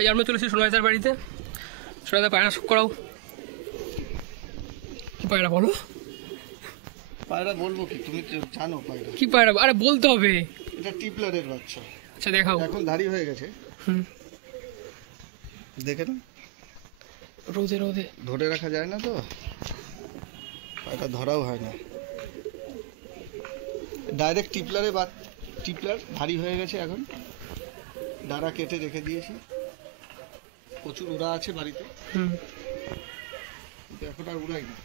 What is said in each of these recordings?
এই আমরা চলেছি সোনাইদার বাড়িতে। সোনাইদার পায়রা করাও। কি পায়রা বলো? পায়রা বলবো কি, তুমি জানো পায়রা কি পায়রা? আরে বলতে হবে। এটা টিপলারের বাচ্চা। আচ্ছা দেখাও। এখন ধাড়ি হয়ে গেছে। দেখে না, রোদে রোদে ধরে রাখা যায় না তো, পায়রা ধরাও হয় না। ডাইরেক্ট টিপলারে বা টিপলার ধাড়ি হয়ে গেছে। এখন ডাঁড়া কেটে রেখে দিয়েছি। প্রচুর উড়া আছে বাড়িতে, কিন্তু এখন আর উড়াই না,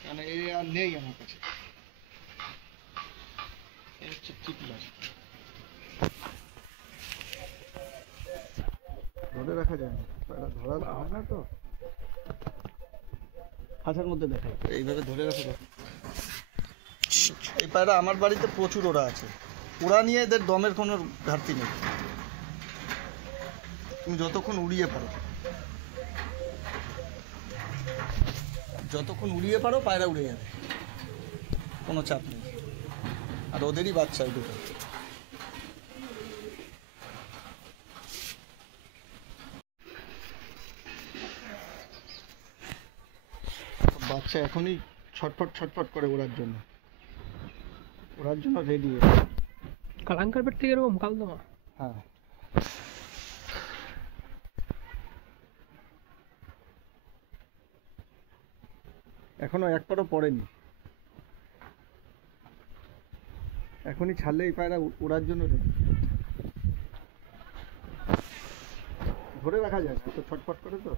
কারণ এ আর নেই আমার কাছে। এই হচ্ছে টিপলার, ধরে রাখা যায় না, পায়রা ধরা হয় না তো। খাঁচার মধ্যে দেখা এইভাবে ধরে রাখা যায়। এই পায়রা আমার বাড়িতে প্রচুর ওরা আছে। ওরা নিয়ে এদের দমের কোনো ঘাটতি নেই। তুমি যতক্ষণ উড়িয়ে পারো, পায়রা উড়ে যাবে, কোনো চাপ নেই। আর ওদেরই বাচ্চা এই দুটো। বাচ্চা এখনই ছটফট করে ওড়ার জন্য রেডি। কালাঙ্কার পেট থেকে এরকম কালদমা? হ্যাঁ, এখনো এক পারও পড়েনি। এখনই ছাড়লে এই পায়রা ওড়ার জন্য রেডি। ধরে রাখা যায় তো, ছটফট করে তো।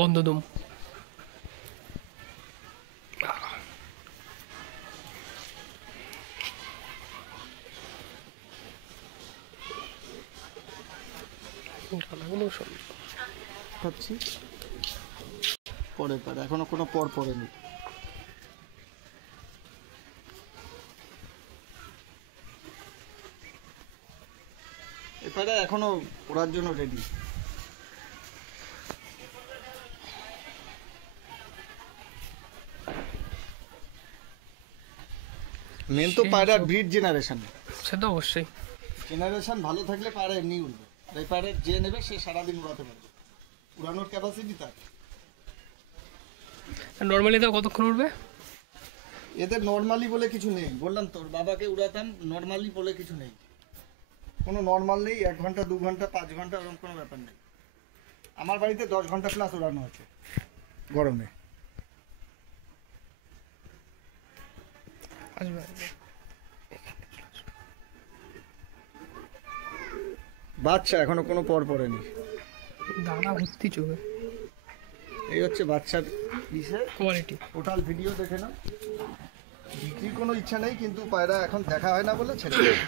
বন্ধ দম। পরে পারে, এখনো কোনো পর পড়েনি। এই পায়রা এখনো ওড়ার জন্য রেডি। মেন তো পায়রার ব্রিড জেনারেশন। সে তো অবশ্যই, জেনারেশন ভালো থাকলে পায়রা এমনি উঠবে। এই পায়রা যে নেবে সে সারাদিন উড়াতে পারবে, উড়ানোর ক্যাপাসিটি তার। নর্মালি তো কতক্ষণ উঠবে? এদের নর্মালি বলে কিছু নেই। বললাম তোর বাবাকে উড়াতাম, নর্মালি বলে কিছু নেই। কোনো নর্মাল নেই। 1 ঘন্টা 2 ঘন্টা 5 ঘন্টা ওরকম কোনো ব্যাপার নেই। আমার বাড়িতে 10 ঘন্টা প্লাস উড়ানো আছে গরমে। বাচ্চা এখনো কোনো পর পড়েনি, দানা ভর্তি চোখে। এই হচ্ছে বাচ্চার কোয়ালিটি। টোটাল ভিডিও দেখে না। বিক্রির কোনো ইচ্ছা নেই, কিন্তু পায়রা এখন দেখা হয় না বলে ছেড়ে দেয়।